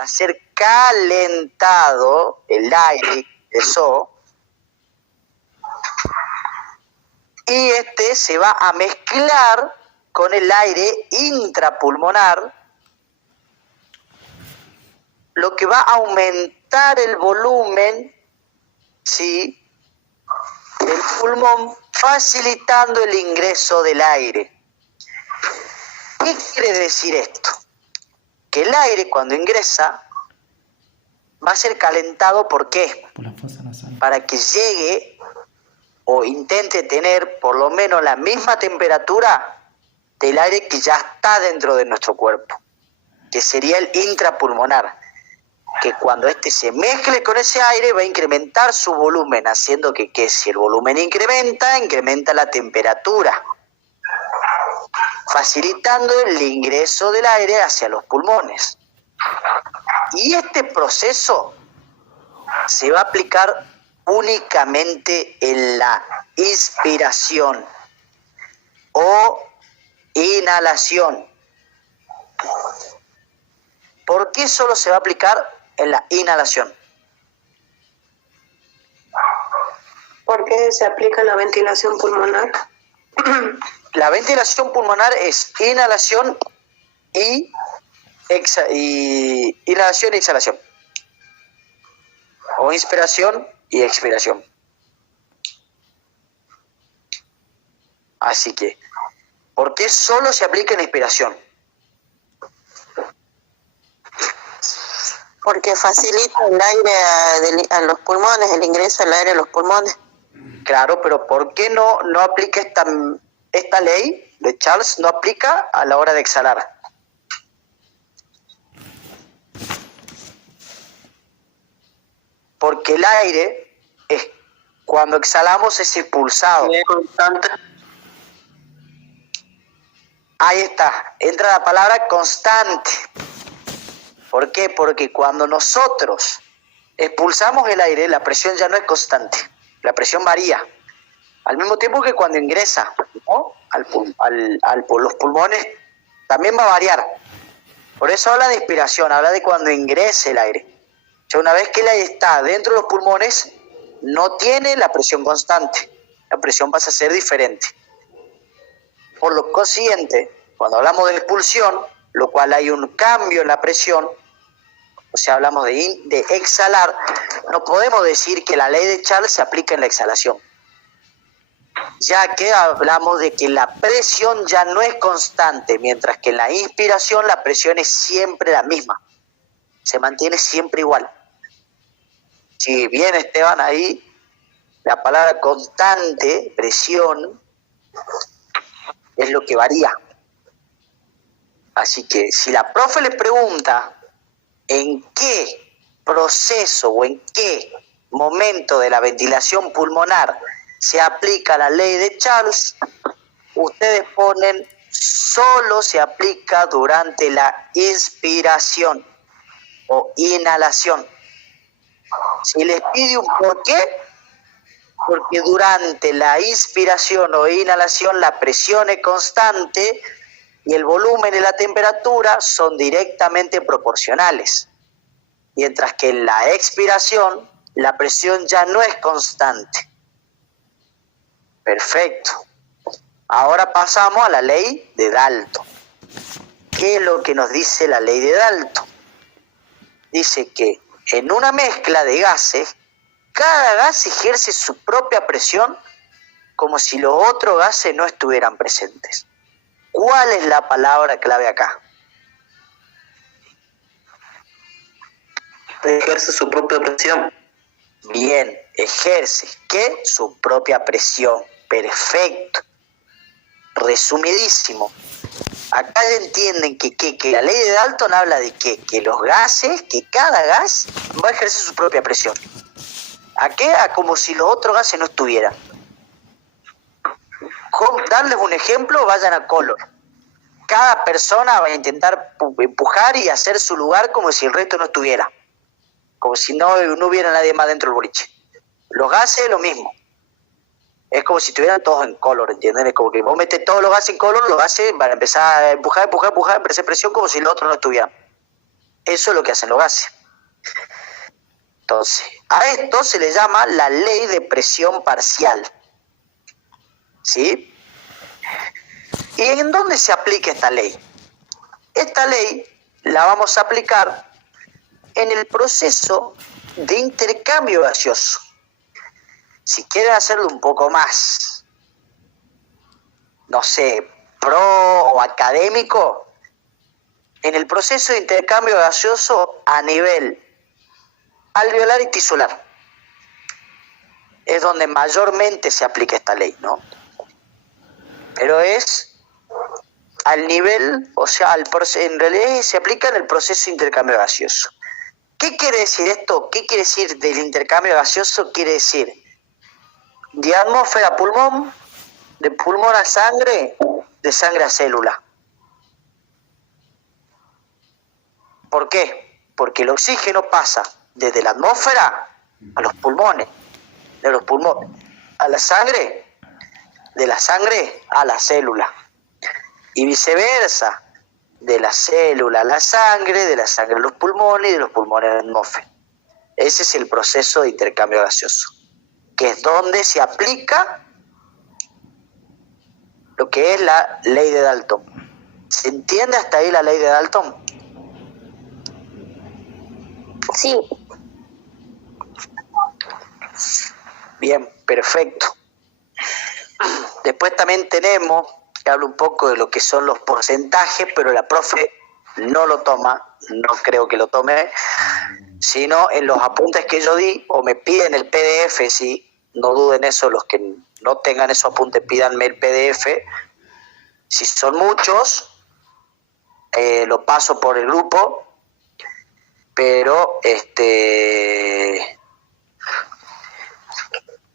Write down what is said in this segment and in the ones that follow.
va a ser calentado el aire que ingresó, y este se va a mezclar con el aire intrapulmonar, lo que va a aumentar el volumen, ¿sí?, del pulmón, facilitando el ingreso del aire. ¿Qué quiere decir esto? Que el aire, cuando ingresa, va a ser calentado. ¿Por qué? Por la fosa nasal. Para que llegue o intente tener por lo menos la misma temperatura del aire que ya está dentro de nuestro cuerpo, que sería el intrapulmonar, que cuando este se mezcle con ese aire va a incrementar su volumen, haciendo que si el volumen incrementa la temperatura, facilitando el ingreso del aire hacia los pulmones. Y este proceso se va a aplicar únicamente en la inspiración o inhalación. ¿Por qué solo se va a aplicar en la inhalación? ¿Por qué se aplica la ventilación pulmonar? La ventilación pulmonar es inhalación y inhalación y exhalación, o inspiración y expiración. Así que, ¿por qué solo se aplica en inspiración? Porque facilita el aire a los pulmones, el ingreso del aire a los pulmones. Claro, pero ¿por qué no aplica esta ley de Charles? No aplica a la hora de exhalar. Porque el aire, cuando exhalamos, es expulsado. Constante. Ahí está, entra la palabra constante. ¿Por qué? Porque cuando nosotros expulsamos el aire, la presión ya no es constante, la presión varía. Al mismo tiempo que cuando ingresa, ¿no?, los pulmones, también va a variar. Por eso habla de inspiración, habla de cuando ingrese el aire. O sea, una vez que el aire está dentro de los pulmones, no tiene la presión constante, la presión pasa a ser diferente. Por lo consiguiente, cuando hablamos de expulsión, lo cual hay un cambio en la presión, o sea, hablamos de exhalar, no podemos decir que la ley de Charles se aplica en la exhalación, ya que hablamos de que la presión ya no es constante, mientras que en la inspiración la presión es siempre la misma, se mantiene siempre igual. Si bien, Esteban, ahí la palabra constante, presión, es lo que varía. Así que si la profe le pregunta en qué proceso o en qué momento de la ventilación pulmonar se aplica la ley de Charles, ustedes ponen solo se aplica durante la inspiración o inhalación. Si les pide un por qué, porque durante la inspiración o inhalación la presión es constante y el volumen y la temperatura son directamente proporcionales, mientras que en la expiración la presión ya no es constante. Perfecto. Ahora pasamos a la ley de Dalton. ¿Qué es lo que nos dice la ley de Dalton? Dice que en una mezcla de gases, cada gas ejerce su propia presión como si los otros gases no estuvieran presentes. ¿Cuál es la palabra clave acá? Ejerce su propia presión. Bien, ejerce. ¿Qué? Su propia presión. Perfecto. Resumidísimo. Acá entienden que la ley de Dalton habla de que los gases, que cada gas va a ejercer su propia presión. ¿A qué? A como si los otros gases no estuvieran. Darles un ejemplo, vayan a Color. Cada persona va a intentar empujar y hacer su lugar como si el resto no estuviera. Como si no hubiera nadie más dentro del boliche. Los gases lo mismo. Es como si estuvieran todos en Color, ¿entienden? Es como que vos metés todos los gases en Color, los gases van a empezar a empujar, ejercer presión como si los otros no estuvieran. Eso es lo que hacen los gases. Entonces, a esto se le llama la ley de presión parcial. ¿Sí? ¿Y en dónde se aplica esta ley? Esta ley la vamos a aplicar en el proceso de intercambio gaseoso. Si quieren hacerlo un poco más, no sé, pro o académico, en el proceso de intercambio gaseoso a nivel alveolar y tisular es donde mayormente se aplica esta ley, ¿no? Pero es al nivel, o sea, en realidad se aplica en el proceso de intercambio gaseoso. ¿Qué quiere decir esto? ¿Qué quiere decir del intercambio gaseoso? Quiere decir de atmósfera a pulmón, de pulmón a sangre, de sangre a célula. ¿Por qué? Porque el oxígeno pasa desde la atmósfera a los pulmones, de los pulmones a la sangre, de la sangre a la célula, y viceversa, de la célula a la sangre, de la sangre a los pulmones y de los pulmones a la atmósfera. Ese es el proceso de intercambio gaseoso, que es donde se aplica lo que es la ley de Dalton. ¿Se entiende hasta ahí la ley de Dalton? Sí. Bien, perfecto. Después también tenemos, que hablo un poco de lo que son los porcentajes, pero la profe no lo toma, no creo que lo tome, sino en los apuntes que yo di, o me piden el PDF, si no duden eso, los que no tengan esos apuntes, pídanme el PDF. Si son muchos, lo paso por el grupo, pero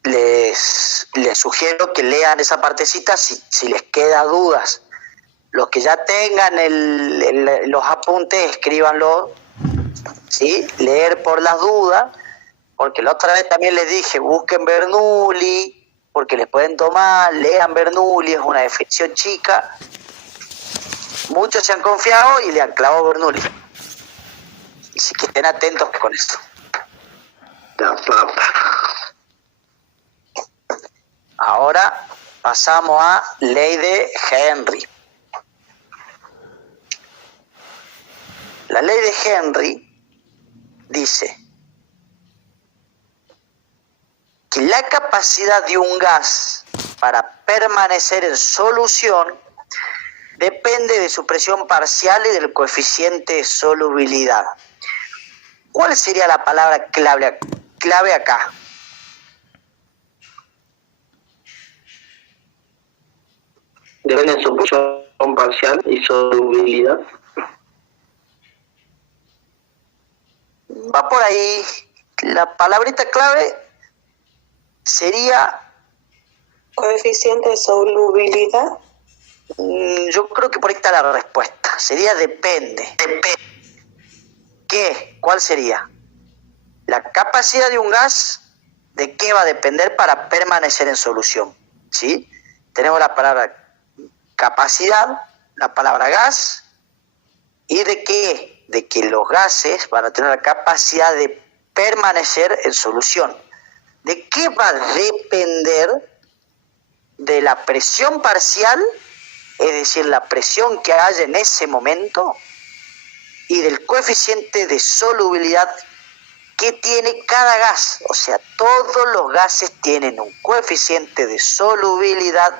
les sugiero que lean esa partecita si les queda dudas. Los que ya tengan los apuntes, escríbanlo, ¿sí? Leer por las dudas, porque la otra vez también les dije, busquen Bernoulli, porque les pueden tomar, lean Bernoulli, es una definición chica. Muchos se han confiado y le han clavado Bernoulli. Así que estén atentos con esto. Ahora pasamos a ley de Henry. La ley de Henry dice que la capacidad de un gas para permanecer en solución depende de su presión parcial y del coeficiente de solubilidad. ¿Cuál sería la palabra clave acá? Depende de su presión parcial y solubilidad. Va por ahí. La palabrita clave sería Coeficiente de solubilidad. Yo creo que por ahí está la respuesta. Sería depende. ¿Qué? ¿Cuál sería? La capacidad de un gas, ¿de qué va a depender para permanecer en solución? ¿Sí? Tenemos la palabra capacidad, la palabra gas, ¿y de qué? De que los gases van a tener la capacidad de permanecer en solución. ¿De qué va a depender? De la presión parcial, es decir, la presión que haya en ese momento, y del coeficiente de solubilidad que tiene cada gas. O sea, todos los gases tienen un coeficiente de solubilidad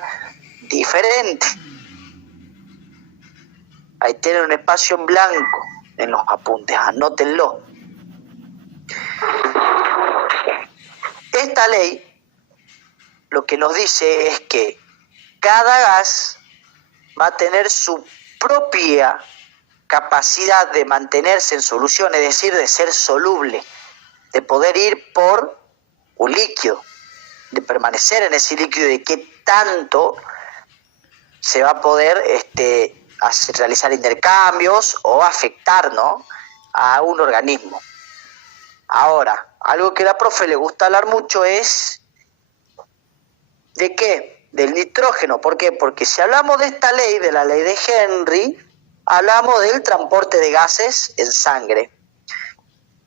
diferente. Ahí tienen un espacio en blanco en los apuntes, anótenlo. Esta ley lo que nos dice es que cada gas va a tener su propia capacidad de mantenerse en solución, es decir, de ser soluble, de poder ir por un líquido, de permanecer en ese líquido, de qué tanto se va a poder realizar intercambios o afectar, ¿no?, a un organismo. Ahora, algo que a la profe le gusta hablar mucho es ¿de qué? Del nitrógeno. ¿Por qué? Porque si hablamos de esta ley, de la ley de Henry, hablamos del transporte de gases en sangre.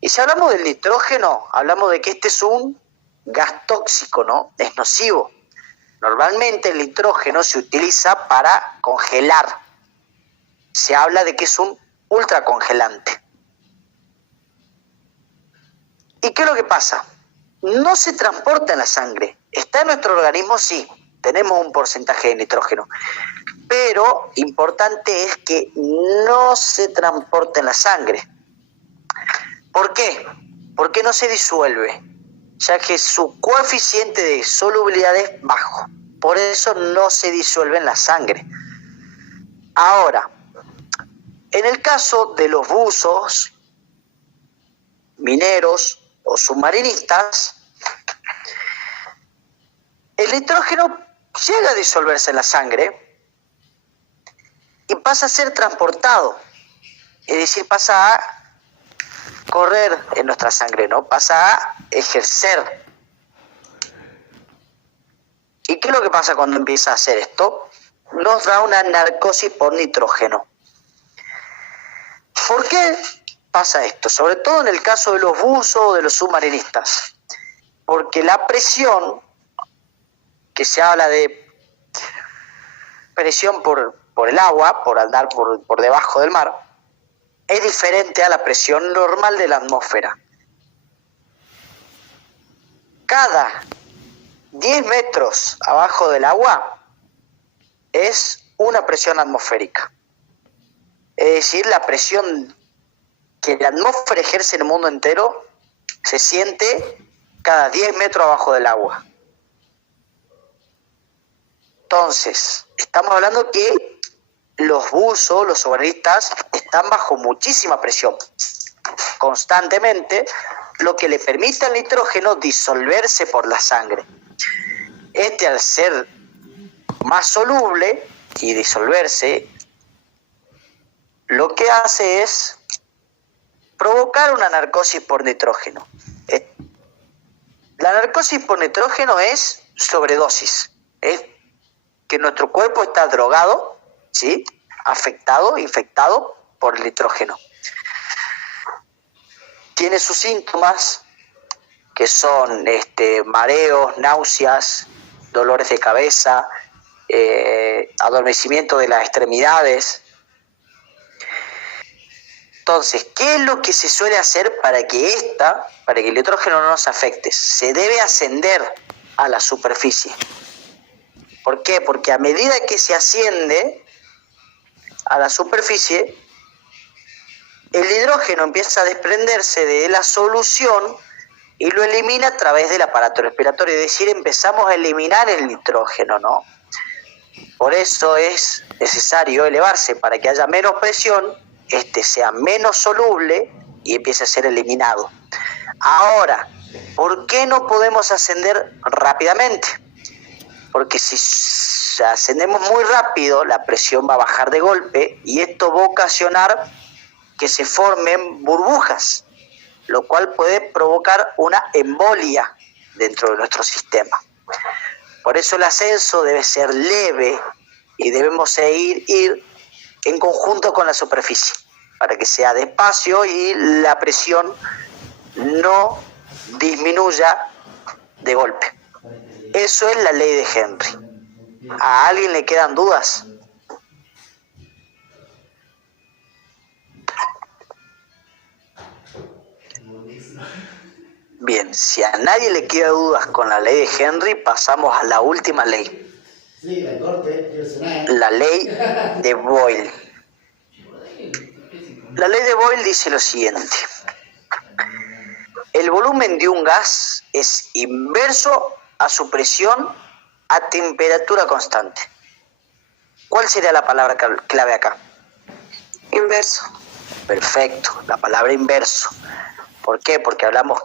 Y si hablamos del nitrógeno, hablamos de que este es un gas tóxico, ¿no? Es nocivo. Normalmente el nitrógeno se utiliza para congelar. Se habla de que es un ultracongelante. ¿Y qué es lo que pasa? No se transporta en la sangre. Está en nuestro organismo, sí. Tenemos un porcentaje de nitrógeno. Pero importante es que no se transporta en la sangre. ¿Por qué? Porque no se disuelve, ya que su coeficiente de solubilidad es bajo. Por eso no se disuelve en la sangre. Ahora, en el caso de los buzos, mineros o submarinistas, el nitrógeno llega a disolverse en la sangre y pasa a ser transportado. Es decir, pasa a correr en nuestra sangre, ¿no? Pasa a ejercer. ¿Y qué es lo que pasa cuando empieza a hacer esto? Nos da una narcosis por nitrógeno. ¿Por qué pasa esto? Sobre todo en el caso de los buzos o de los submarinistas. Porque la presión, que se habla de presión por el agua, por andar por debajo del mar, es diferente a la presión normal de la atmósfera. Cada 10 metros abajo del agua es una presión atmosférica. Es decir, la presión que la atmósfera ejerce en el mundo entero se siente cada 10 metros abajo del agua. Entonces, estamos hablando que los buzos, los submarinistas, están bajo muchísima presión constantemente, lo que le permite al nitrógeno disolverse por la sangre. Este, al ser más soluble y disolverse, lo que hace es provocar una narcosis por nitrógeno. La narcosis por nitrógeno es sobredosis, es que nuestro cuerpo está drogado, ¿sí? Afectado, infectado por el nitrógeno. Tiene sus síntomas, que son mareos, náuseas, dolores de cabeza, adormecimiento de las extremidades. Entonces, ¿qué es lo que se suele hacer para que el nitrógeno no nos afecte? Se debe ascender a la superficie. ¿Por qué? Porque a medida que se asciende a la superficie, el hidrógeno empieza a desprenderse de la solución y lo elimina a través del aparato respiratorio. Es decir, empezamos a eliminar el nitrógeno, ¿no? Por eso es necesario elevarse para que haya menos presión, sea menos soluble y empiece a ser eliminado. Ahora, ¿por qué no podemos ascender rápidamente? Porque si ascendemos muy rápido, la presión va a bajar de golpe y esto va a ocasionar que se formen burbujas, lo cual puede provocar una embolia dentro de nuestro sistema. Por eso el ascenso debe ser leve y debemos ir en conjunto con la superficie, para que sea despacio y la presión no disminuya de golpe. Eso es la ley de Henry. ¿A alguien le quedan dudas? Bien, si a nadie le queda dudas con la ley de Henry, pasamos a la última ley. La ley de Boyle. La ley de Boyle dice lo siguiente: el volumen de un gas es inverso a su presión a temperatura constante. ¿Cuál sería la palabra clave acá? Inverso. Perfecto, la palabra inverso. ¿Por qué? Porque hablamos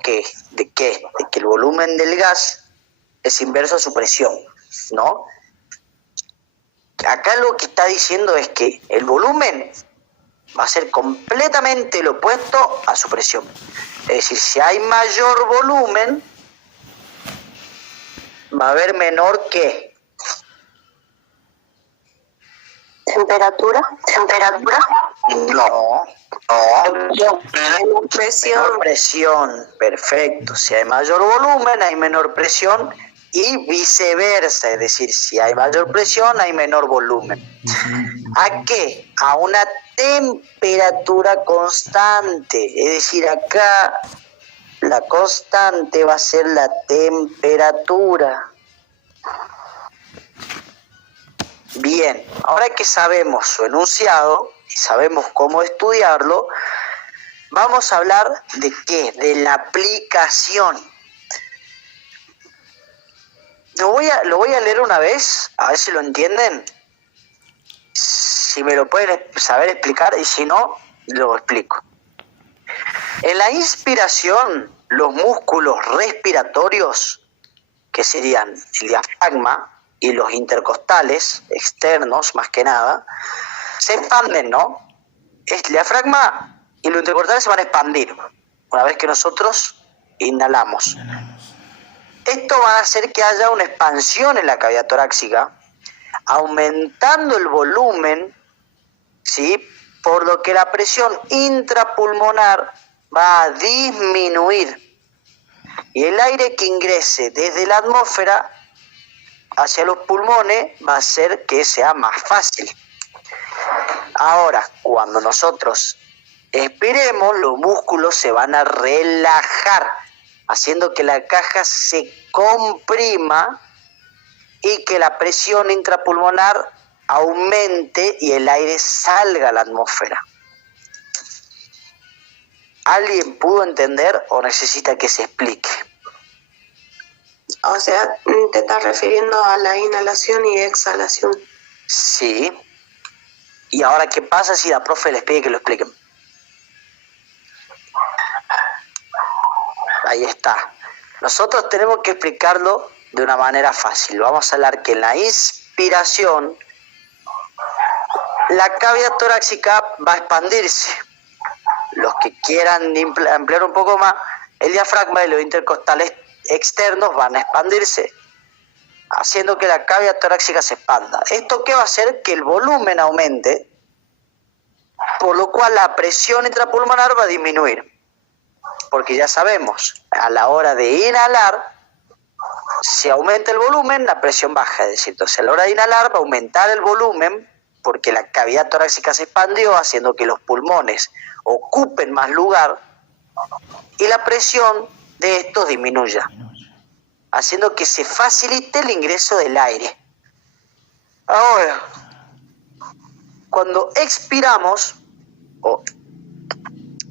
de que el volumen del gas es inverso a su presión, ¿no? Acá lo que está diciendo es que el volumen va a ser completamente lo opuesto a su presión. Es decir, si hay mayor volumen, va a haber menor ¿qué? temperatura. No. Menor presión. Menor presión, perfecto. Si hay mayor volumen, hay menor presión y viceversa. Es decir, si hay mayor presión, hay menor volumen. ¿A qué? A una temperatura constante. Es decir, acá la constante va a ser la temperatura. Bien, ahora que sabemos su enunciado y sabemos cómo estudiarlo, vamos a hablar de qué, de la aplicación. Lo voy a leer una vez, a ver si lo entienden. Si me lo pueden saber explicar y si no, lo explico. En la inspiración, los músculos respiratorios, que serían el diafragma y los intercostales externos, más que nada, se expanden, ¿no? El diafragma y los intercostales se van a expandir una vez que nosotros inhalamos. Esto va a hacer que haya una expansión en la cavidad torácica, aumentando el volumen, ¿sí? Por lo que la presión intrapulmonar va a disminuir y el aire que ingrese desde la atmósfera hacia los pulmones va a hacer que sea más fácil. Ahora, cuando nosotros expiremos, los músculos se van a relajar, haciendo que la caja se comprima y que la presión intrapulmonar aumente y el aire salga a la atmósfera. ¿Alguien pudo entender o necesita que se explique? O sea, te estás refiriendo a la inhalación y exhalación. Sí. ¿Y ahora qué pasa si la profe les pide que lo expliquen? Ahí está. Nosotros tenemos que explicarlo de una manera fácil. Vamos a hablar que en la inspiración la cavidad torácica va a expandirse. Los que quieran ampliar un poco más, el diafragma y los intercostales externos van a expandirse, haciendo que la cavidad torácica se expanda. ¿Esto qué va a hacer? Que el volumen aumente, por lo cual la presión intrapulmonar va a disminuir. Porque ya sabemos, a la hora de inhalar, si aumenta el volumen, la presión baja. Es decir, entonces a la hora de inhalar va a aumentar el volumen, porque la cavidad torácica se expandió, haciendo que los pulmones ocupen más lugar, y la presión de estos disminuya, haciendo que se facilite el ingreso del aire. Ahora, cuando expiramos o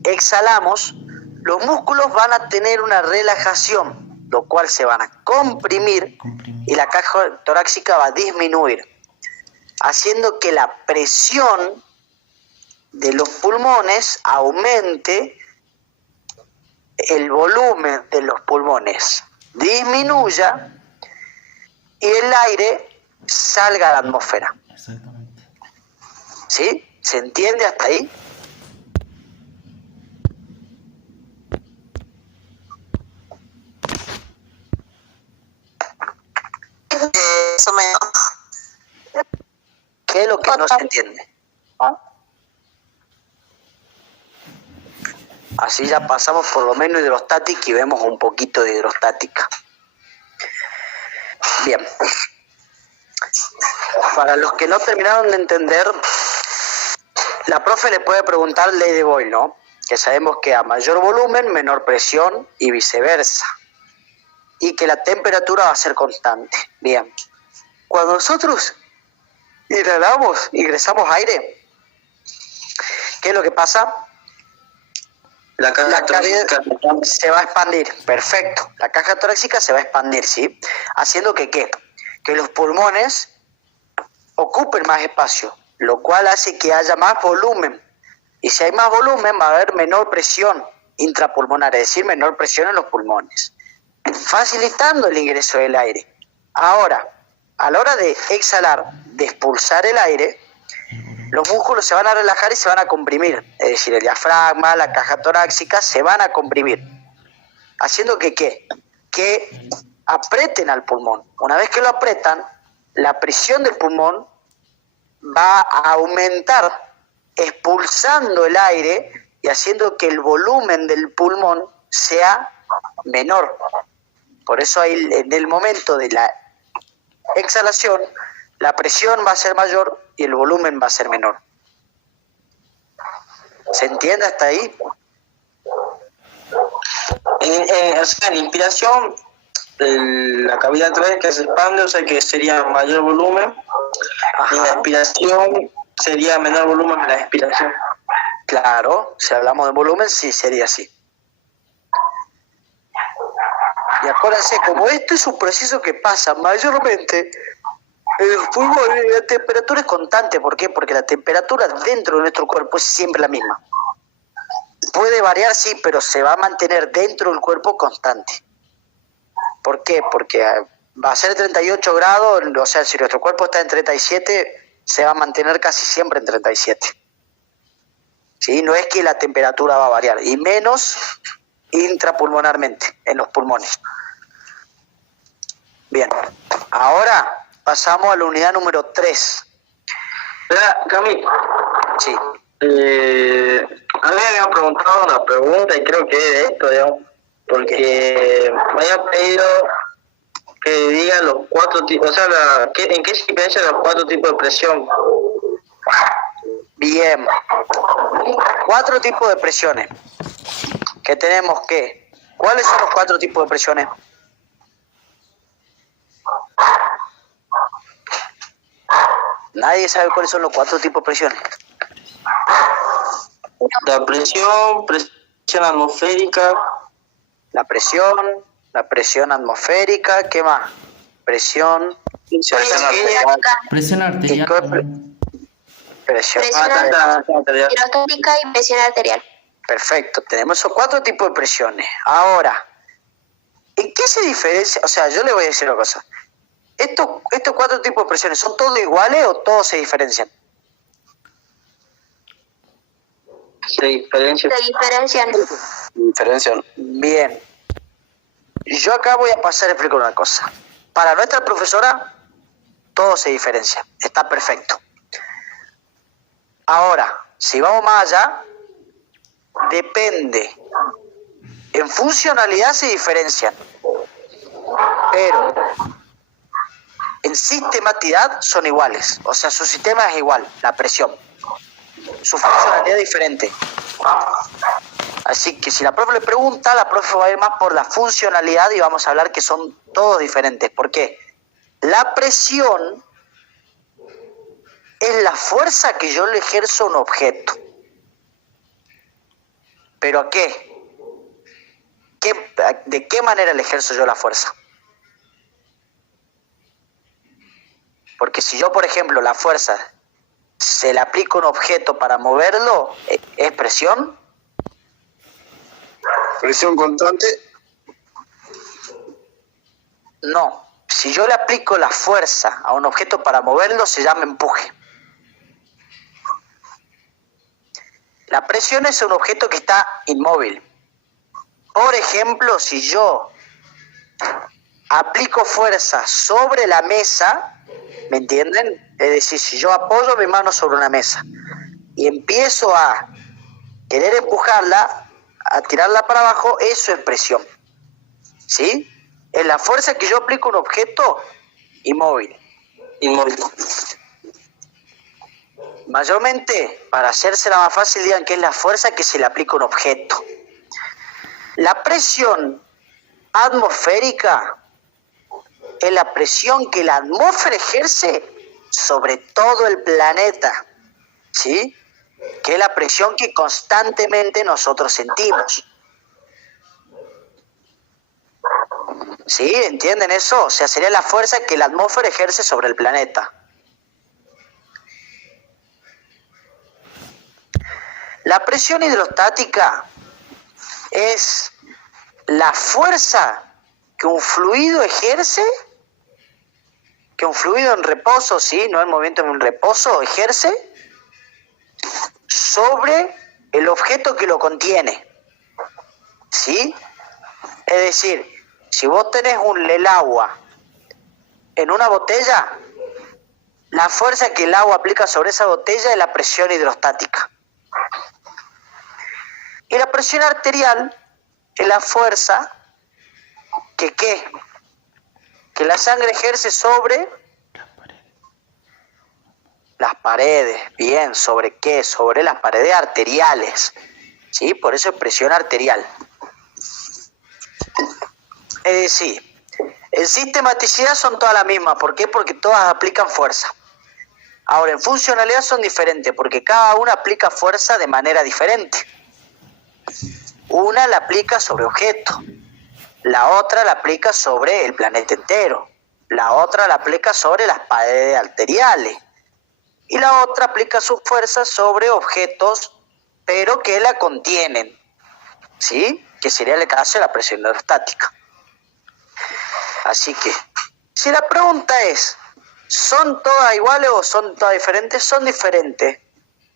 exhalamos, los músculos van a tener una relajación, lo cual se van a comprimir y la caja torácica va a disminuir, haciendo que la presión de los pulmones aumente, el volumen de los pulmones disminuya y el aire salga a la atmósfera. Exactamente. ¿Sí? ¿Se entiende hasta ahí? Eso me... ¿Qué es lo que no se entiende? Así ya pasamos por lo menos hidrostática y vemos un poquito de hidrostática. Bien. Para los que no terminaron de entender, la profe le puede preguntar ley de Boyle, ¿no? Que sabemos que a mayor volumen, menor presión y viceversa. Y que la temperatura va a ser constante. Bien. Cuando nosotros inhalamos, ingresamos aire, ¿qué es lo que pasa? La caja torácica se va a expandir, perfecto. La caja torácica se va a expandir, ¿sí? Haciendo que ¿qué? Que los pulmones ocupen más espacio, lo cual hace que haya más volumen. Y si hay más volumen, va a haber menor presión intrapulmonar, es decir, menor presión en los pulmones, facilitando el ingreso del aire. Ahora, a la hora de exhalar, de expulsar el aire, los músculos se van a relajar y se van a comprimir, es decir, el diafragma, la caja torácica se van a comprimir, haciendo que ¿qué? Que aprieten al pulmón. Una vez que lo apretan, la presión del pulmón va a aumentar expulsando el aire y haciendo que el volumen del pulmón sea menor. Por eso ahí, en el momento de la exhalación, la presión va a ser mayor y el volumen va a ser menor. ¿Se entiende hasta ahí? O sea, en inspiración, la cavidad 3 que se expande, o sea que sería mayor volumen. Ajá. Y la expiración sería menor volumen que la expiración. Claro, si hablamos de volumen, sí sería así. Y acuérdense, como esto es un proceso que pasa mayormente en los pulmones, la temperatura es constante. ¿Por qué? Porque la temperatura dentro de nuestro cuerpo es siempre la misma. Puede variar, sí, pero se va a mantener dentro del cuerpo constante. ¿Por qué? Porque va a ser 38 grados, o sea, si nuestro cuerpo está en 37, se va a mantener casi siempre en 37. ¿Sí? No es que la temperatura va a variar, y menos intrapulmonarmente, en los pulmones. Bien, ahora pasamos a la unidad número 3. Cami, Sí. a mí me habían preguntado una pregunta y creo que es de esto, digamos, porque me habían pedido que digan los 4 tipos, o sea, ¿en qué se diferencian los 4 tipos de presión? Bien. 4 tipos de presiones. Que tenemos que... ¿Cuáles son los 4 tipos de presiones? Nadie sabe cuáles son los 4 tipos de presiones. La presión atmosférica. La presión atmosférica, ¿qué más? Presión arterial. Presión arterial. Presión arterial. Pirostática y presión arterial. Perfecto, tenemos esos 4 tipos de presiones. Ahora, ¿en qué se diferencia? O sea, yo le voy a decir una cosa. ¿Estos 4 tipos de presiones son todos iguales o todos se diferencian? Se diferencian. Diferencian. Bien. Yo acá voy a pasar a explicar una cosa. Para nuestra profesora, todo se diferencia. Está perfecto. Ahora, si vamos más allá, depende. En funcionalidad se diferencian. Pero en sistematicidad son iguales. O sea, su sistema es igual, la presión. Su funcionalidad es diferente. Así que si la profe le pregunta, la profe va a ir más por la funcionalidad y vamos a hablar que son todos diferentes. ¿Por qué? La presión es la fuerza que yo le ejerzo a un objeto. ¿Pero a qué? ¿De qué manera le ejerzo yo la fuerza? Porque si yo, por ejemplo, la fuerza se le aplica a un objeto para moverlo, ¿es presión? Presión constante. No. Si yo le aplico la fuerza a un objeto para moverlo, se llama empuje. La presión es un objeto que está inmóvil. Por ejemplo, si yo aplico fuerza sobre la mesa, ¿me entienden? Es decir, si yo apoyo mi mano sobre una mesa y empiezo a querer empujarla, a tirarla para abajo, eso es presión. ¿Sí? Es la fuerza que yo aplico a un objeto inmóvil. Mayormente, para hacérsela más fácil, digan que es la fuerza que se le aplica a un objeto. La presión atmosférica es la presión que la atmósfera ejerce sobre todo el planeta, ¿sí? Que es la presión que constantemente nosotros sentimos. ¿Sí? ¿Entienden eso? O sea, sería la fuerza que la atmósfera ejerce sobre el planeta. La presión hidrostática es la fuerza que un fluido ejerce, que un fluido en reposo, ¿sí? No en movimiento, en reposo, ejerce sobre el objeto que lo contiene, ¿sí? Es decir, si vos tenés el agua en una botella, la fuerza que el agua aplica sobre esa botella es la presión hidrostática. Y la presión arterial es la fuerza que la sangre ejerce sobre las paredes. Bien, ¿sobre qué? Sobre las paredes arteriales. ¿Sí? Por eso es presión arterial. Es decir, en sistematicidad son todas las mismas. ¿Por qué? Porque todas aplican fuerza. Ahora, en funcionalidad son diferentes, porque cada una aplica fuerza de manera diferente. Una la aplica sobre objetos, la otra la aplica sobre el planeta entero, la otra la aplica sobre las paredes arteriales y la otra aplica su fuerza sobre objetos, pero que la contienen, ¿sí? Que sería el caso de la presión hidrostática. Así que, si la pregunta es, ¿son todas iguales o son todas diferentes? Son diferentes.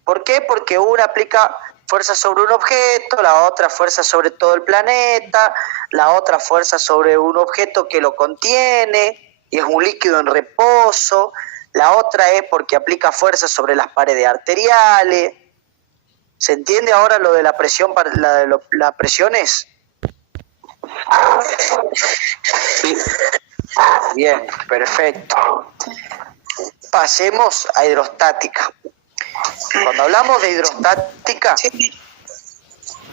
¿Por qué? Porque una aplica fuerza sobre un objeto, la otra fuerza sobre todo el planeta, la otra fuerza sobre un objeto que lo contiene y es un líquido en reposo, la otra es porque aplica fuerza sobre las paredes arteriales. ¿Se entiende ahora lo de la presión? ¿La presión es? Sí. Bien, perfecto. Pasemos a hidrostática. Cuando hablamos de hidrostática,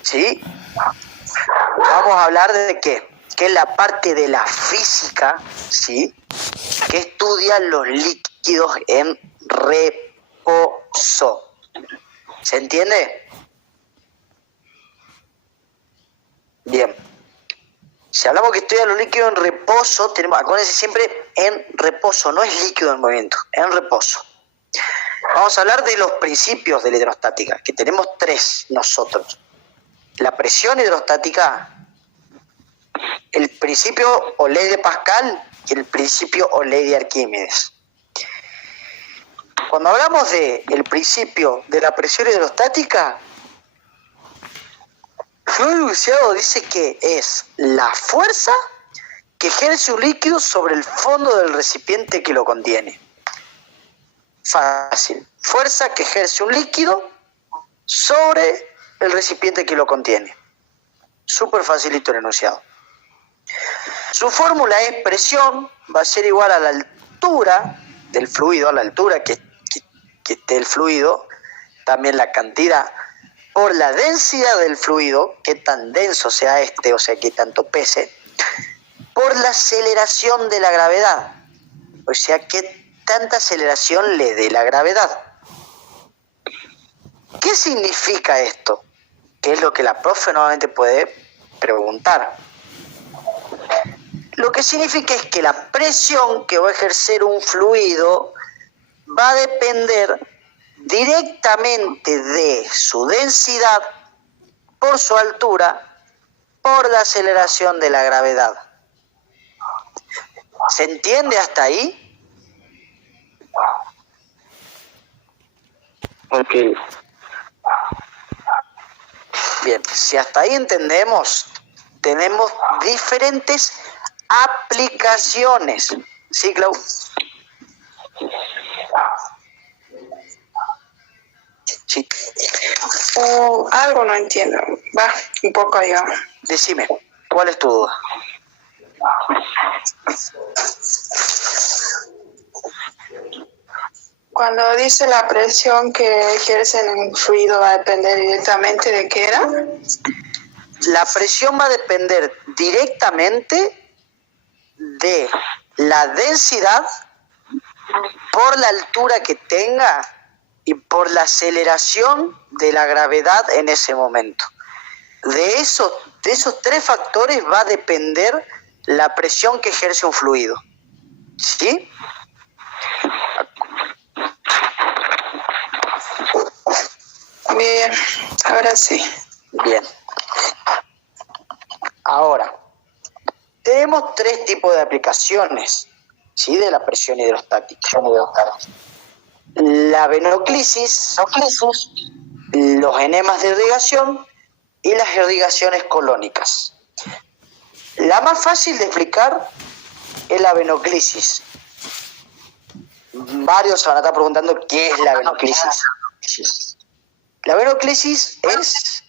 ¿sí? Vamos a hablar de qué, que es la parte de la física, ¿sí? Que estudia los líquidos en reposo. ¿Se entiende? Bien. Si hablamos que estudia los líquidos en reposo, acuérdense siempre en reposo, no es líquido en movimiento, en reposo. Vamos a hablar de los principios de la hidrostática, que tenemos 3 nosotros. La presión hidrostática, el principio o ley de Pascal y el principio o ley de Arquímedes. Cuando hablamos del principio de la presión hidrostática, Fluido Luciano dice que es la fuerza que ejerce un líquido sobre el fondo del recipiente que lo contiene. Fácil. Fuerza que ejerce un líquido sobre el recipiente que lo contiene. Súper facilito el enunciado. Su fórmula es presión, va a ser igual a la altura del fluido, a la altura que esté el fluido, también la cantidad, por la densidad del fluido, qué tan denso sea o sea, qué tanto pese, por la aceleración de la gravedad, o sea, qué tanta aceleración le dé la gravedad. ¿Qué significa esto? ¿Qué es lo que la profe nuevamente puede preguntar? Lo que significa es que la presión que va a ejercer un fluido va a depender directamente de su densidad, por su altura, por la aceleración de la gravedad. ¿Se entiende hasta ahí? Ok. Bien, si hasta ahí entendemos, tenemos diferentes aplicaciones. ¿Sí, Clau? Sí. Algo no entiendo. Va, un poco, digamos. Decime, ¿cuál es tu duda? Cuando dice la presión que ejerce en un fluido va a depender directamente de qué era. La presión va a depender directamente de la densidad por la altura que tenga y por la aceleración de la gravedad en ese momento. De esos 3 factores va a depender la presión que ejerce un fluido. ¿Sí? Bien, ahora sí. Bien. Ahora, tenemos 3 tipos de aplicaciones, ¿sí? De la presión hidrostática. La venoclisis, los enemas de irrigación y las irrigaciones colónicas. La más fácil de explicar es la venoclisis. varios se van a estar preguntando qué es la venoclisis. La venoclisis es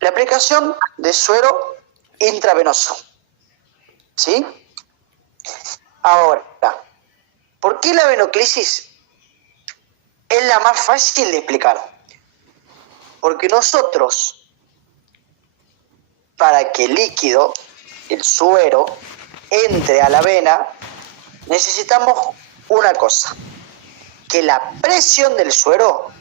la aplicación de suero intravenoso. ¿Sí? Ahora, ¿por qué la venoclisis es la más fácil de explicar? Porque nosotros, para que el líquido, el suero, entre a la vena, necesitamos una cosa, que la presión del suero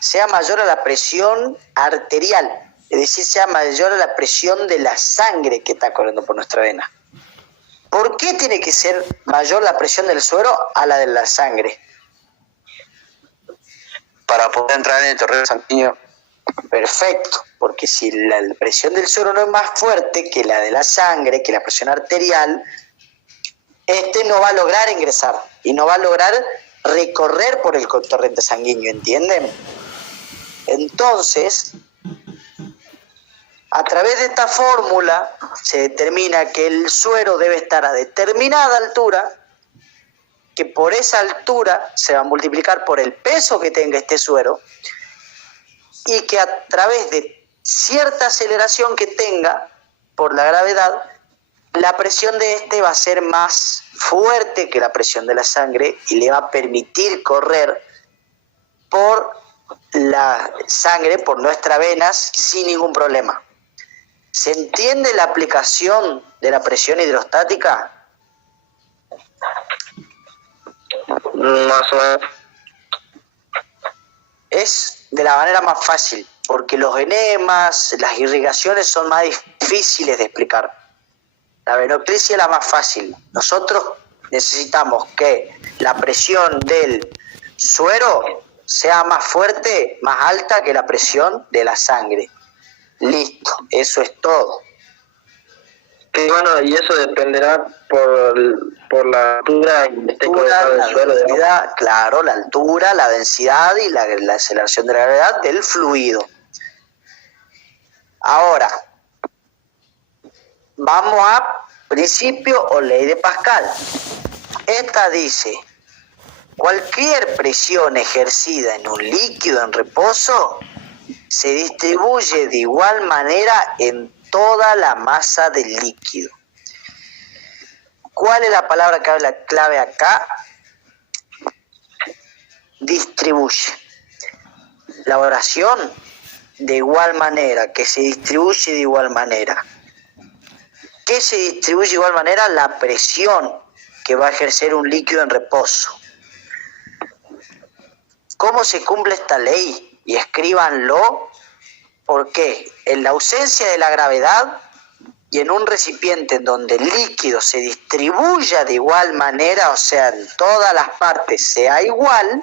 sea mayor a la presión arterial, es decir, sea mayor a la presión de la sangre que está corriendo por nuestra vena. ¿Por qué tiene que ser mayor la presión del suero a la de la sangre? Para poder entrar en el torrente sanguíneo. Perfecto, porque si la presión del suero no es más fuerte que la de la sangre, que la presión arterial, no va a lograr ingresar y no va a lograr recorrer por el torrente sanguíneo, ¿entienden? Entonces, a través de esta fórmula se determina que el suero debe estar a determinada altura, que por esa altura se va a multiplicar por el peso que tenga este suero, y que a través de cierta aceleración que tenga por la gravedad, la presión de este va a ser más fuerte que la presión de la sangre y le va a permitir correr por la sangre, por nuestras venas, sin ningún problema. ¿Se entiende la aplicación de la presión hidrostática? Más o menos. Es de la manera más fácil, porque los enemas, las irrigaciones son más difíciles de explicar. La venoclisis es la más fácil. Nosotros necesitamos que la presión del suero sea más fuerte, más alta que la presión de la sangre. Listo, eso es todo. Y bueno, y eso dependerá por la altura y esté colocado La el suelo, digamos. densidad, claro, la altura, la densidad y la aceleración de la gravedad del fluido. Ahora, vamos a principio o ley de Pascal. Esta dice, cualquier presión ejercida en un líquido en reposo se distribuye de igual manera en toda la masa del líquido. ¿Cuál es la palabra clave acá? Distribuye. La oración, de igual manera, que se distribuye de igual manera. ¿Qué se distribuye de igual manera? La presión que va a ejercer un líquido en reposo. ¿Cómo se cumple esta ley? Y escríbanlo, porque en la ausencia de la gravedad y en un recipiente en donde el líquido se distribuya de igual manera, o sea, en todas las partes sea igual,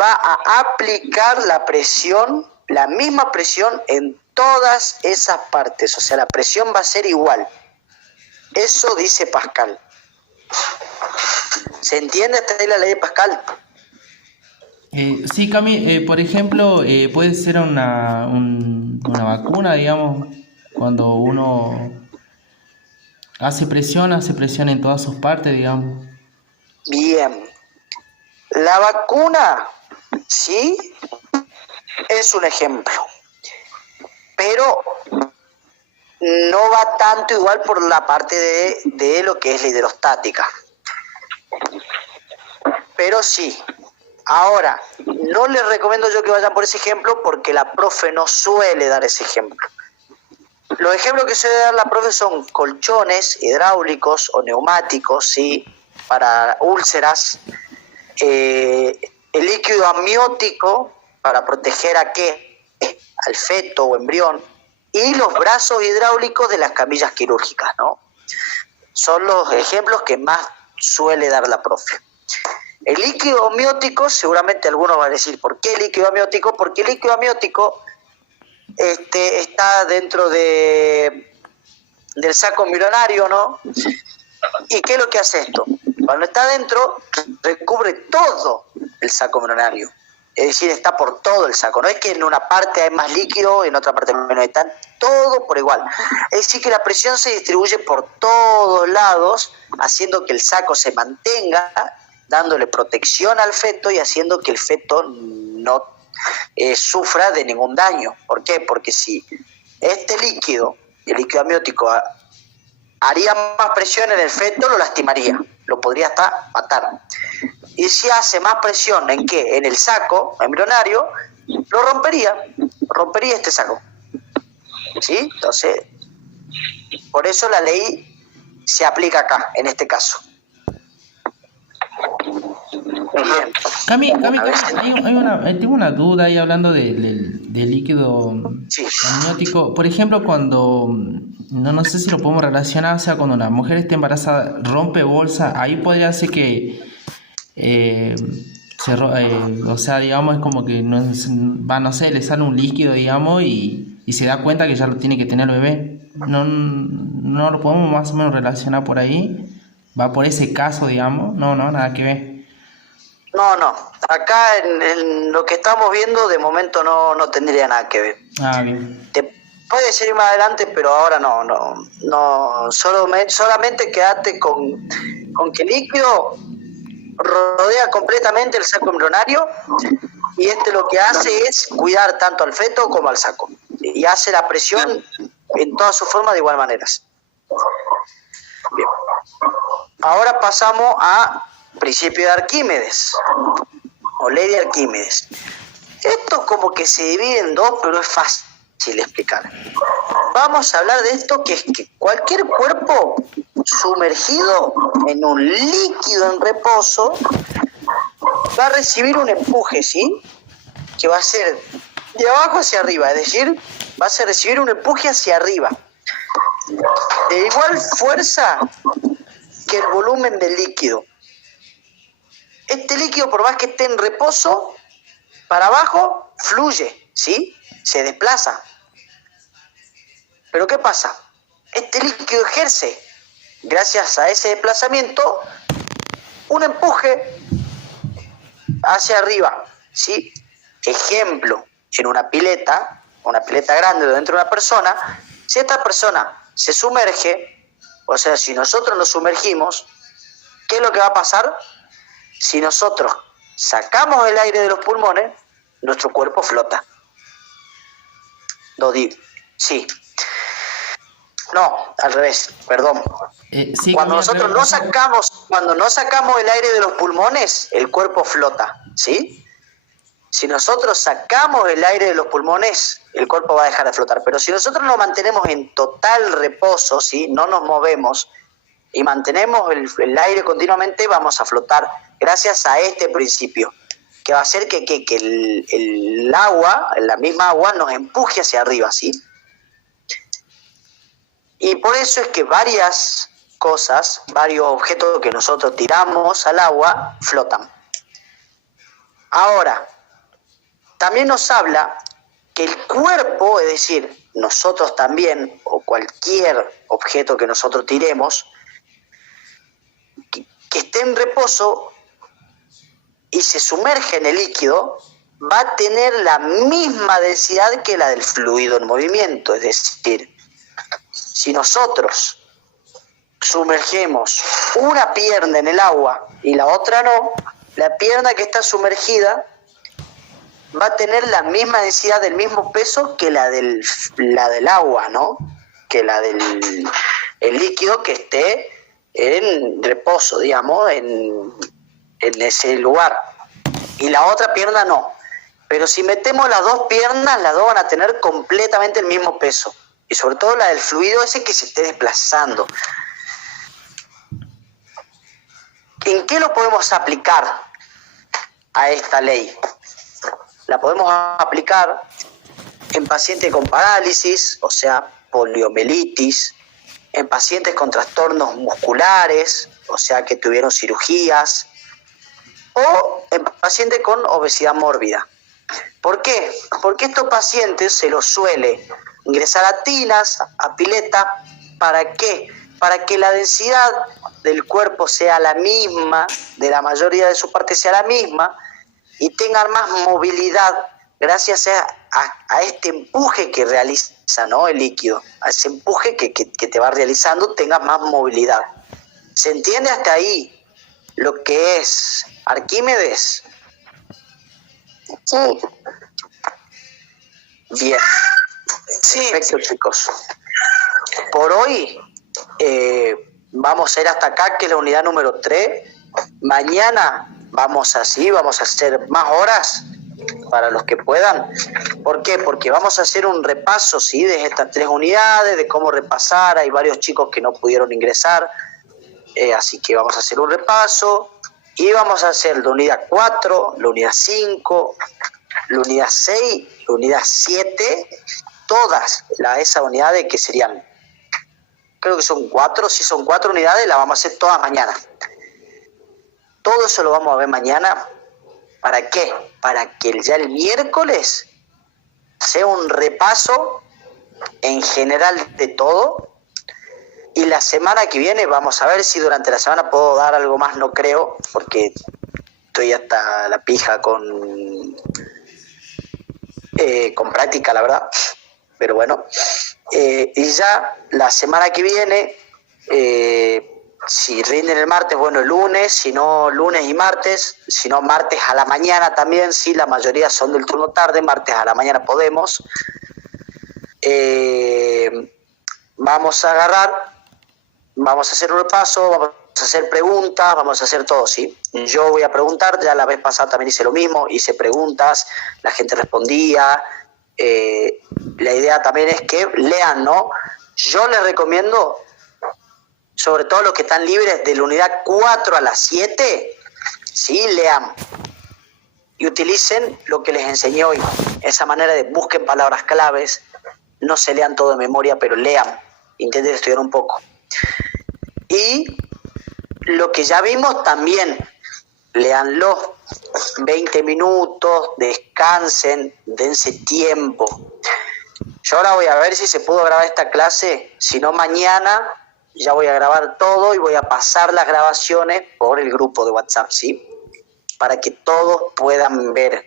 va a aplicar la presión, la misma presión en todas esas partes, o sea, la presión va a ser igual. Eso dice Pascal. ¿Se entiende hasta ahí la ley de Pascal? Sí, Cami, por ejemplo, puede ser una vacuna, digamos, cuando uno hace presión en todas sus partes, digamos. Bien. La vacuna, sí, es un ejemplo, pero no va tanto igual por la parte de lo que es la hidrostática. Pero sí. Ahora, no les recomiendo yo que vayan por ese ejemplo porque la profe no suele dar ese ejemplo. Los ejemplos que suele dar la profe son colchones hidráulicos o neumáticos, ¿sí? Para úlceras, el líquido amniótico para proteger al feto o embrión, y los brazos hidráulicos de las camillas quirúrgicas, ¿no? Son los ejemplos que más suele dar la profe. El líquido amniótico, seguramente algunos van a decir, ¿por qué líquido amniótico? Porque el líquido amniótico está dentro del saco embrionario, ¿no? ¿Y qué es lo que hace esto? Cuando está dentro, recubre todo el saco embrionario. Es decir, está por todo el saco. No es que en una parte hay más líquido, en otra parte menos. Está todo por igual. Es decir, que la presión se distribuye por todos lados, haciendo que el saco se mantenga, dándole protección al feto y haciendo que el feto no sufra de ningún daño. ¿Por qué? Porque si este líquido, el líquido amniótico, haría más presión en el feto, lo lastimaría, lo podría hasta matar. Y si hace más presión ¿en qué? En el saco embrionario, lo rompería este saco. ¿Sí? Entonces, por eso la ley se aplica acá, en este caso. Bien. Cami, tengo una duda ahí hablando del líquido Sí. amniótico. Por ejemplo, cuando, no sé si lo podemos relacionar, o sea, cuando una mujer está embarazada, rompe bolsa, ahí podría ser que, o sea, digamos, es como que, no sé, le sale un líquido, digamos, y se da cuenta que ya lo tiene que tener el bebé. No lo podemos más o menos relacionar por ahí. Va por ese caso, digamos. No, nada que ver. No. Acá en lo que estamos viendo, de momento no tendría nada que ver. Ah, bien. Te puede ser más adelante, pero ahora no. Solamente quédate con que el líquido rodea completamente el saco embrionario y lo que hace es cuidar tanto al feto como al saco. Y hace la presión en todas sus formas de igual manera. Bien. Ahora pasamos a principio de Arquímedes, o ley de Arquímedes. Esto como que se divide en dos, pero es fácil explicar. Vamos a hablar de esto, que es que cualquier cuerpo sumergido en un líquido en reposo va a recibir un empuje, ¿sí? Que va a ser de abajo hacia arriba, es decir, va a recibir un empuje hacia arriba. De igual fuerza que el volumen del líquido. Este líquido, por más que esté en reposo, para abajo fluye, ¿sí? Se desplaza. Pero ¿qué pasa? Este líquido ejerce, gracias a ese desplazamiento, un empuje hacia arriba, ¿sí? Ejemplo, en una pileta grande dentro de una persona, si esta persona se sumerge, o sea, si nosotros nos sumergimos, ¿qué es lo que va a pasar? Si nosotros sacamos el aire de los pulmones, nuestro cuerpo flota. Sí. No, al revés, perdón. Sí, Cuando nosotros no sacamos el aire de los pulmones, el cuerpo flota, ¿sí? Si nosotros sacamos el aire de los pulmones, el cuerpo va a dejar de flotar. Pero si nosotros nos mantenemos en total reposo, ¿sí? No nos movemos y mantenemos el aire continuamente, vamos a flotar gracias a este principio, que va a hacer que el agua, la misma agua, nos empuje hacia arriba, ¿sí? Y por eso es que varias cosas, varios objetos que nosotros tiramos al agua, flotan. Ahora, también nos habla que el cuerpo, es decir, nosotros también, o cualquier objeto que nosotros tiremos, que esté en reposo y se sumerge en el líquido, va a tener la misma densidad que la del fluido en movimiento. Es decir, si nosotros sumergemos una pierna en el agua y la otra no, la pierna que está sumergida va a tener la misma densidad, del mismo peso que la del agua, ¿no? Que la del líquido que esté en reposo, digamos, en ese lugar. Y la otra pierna no. Pero si metemos las dos piernas, las dos van a tener completamente el mismo peso. Y sobre todo la del fluido ese que se esté desplazando. ¿En qué lo podemos aplicar a esta ley? La podemos aplicar en pacientes con parálisis, o sea, poliomielitis, en pacientes con trastornos musculares, o sea, que tuvieron cirugías, o en pacientes con obesidad mórbida. ¿Por qué? Porque estos pacientes se los suele ingresar a tinas, a pileta. ¿Para qué? Para que la densidad del cuerpo sea la misma, de la mayoría de su parte sea la misma, y tengan más movilidad gracias a este empuje que realiza, ¿no? El líquido, a ese empuje que te va realizando, tengas más movilidad. ¿Se entiende hasta ahí lo que es Arquímedes? Sí. Bien. Sí. Perfecto, chicos. Por hoy vamos a ir hasta acá, que es la unidad número 3. Mañana vamos a hacer más horas para los que puedan. ¿Por qué? Porque vamos a hacer un repaso, ¿sí?, de estas 3 unidades, de cómo repasar. Hay varios chicos que no pudieron ingresar, así que vamos a hacer un repaso. Y vamos a hacer la unidad 4, la unidad 5, la unidad 6, la unidad 7, todas esas unidades que serían, creo que son 4, si son 4 unidades, las vamos a hacer todas mañana. Todo eso lo vamos a ver mañana. ¿Para qué? Para que ya el miércoles sea un repaso en general de todo. Y la semana que viene vamos a ver si durante la semana puedo dar algo más. No creo, porque estoy hasta la pija con práctica, la verdad. Pero bueno, y ya la semana que viene, si rinden el martes, bueno, el lunes, si no lunes y martes, si no martes a la mañana también, sí, la mayoría son del turno tarde, martes a la mañana podemos. Vamos a hacer un repaso, vamos a hacer preguntas, vamos a hacer todo, ¿sí? Yo voy a preguntar, ya la vez pasada también hice lo mismo, hice preguntas, la gente respondía. La idea también es que lean, ¿no? Yo les recomiendo, sobre todo los que están libres de la unidad 4 a la 7, sí, lean y utilicen lo que les enseñé hoy, esa manera de busquen palabras claves, no se lean todo de memoria, pero lean, intenten estudiar un poco. Y lo que ya vimos también, léanlo, 20 minutos, descansen, dense tiempo. Yo ahora voy a ver si se pudo grabar esta clase, si no mañana ya voy a grabar todo y voy a pasar las grabaciones por el grupo de WhatsApp, ¿sí? Para que todos puedan ver.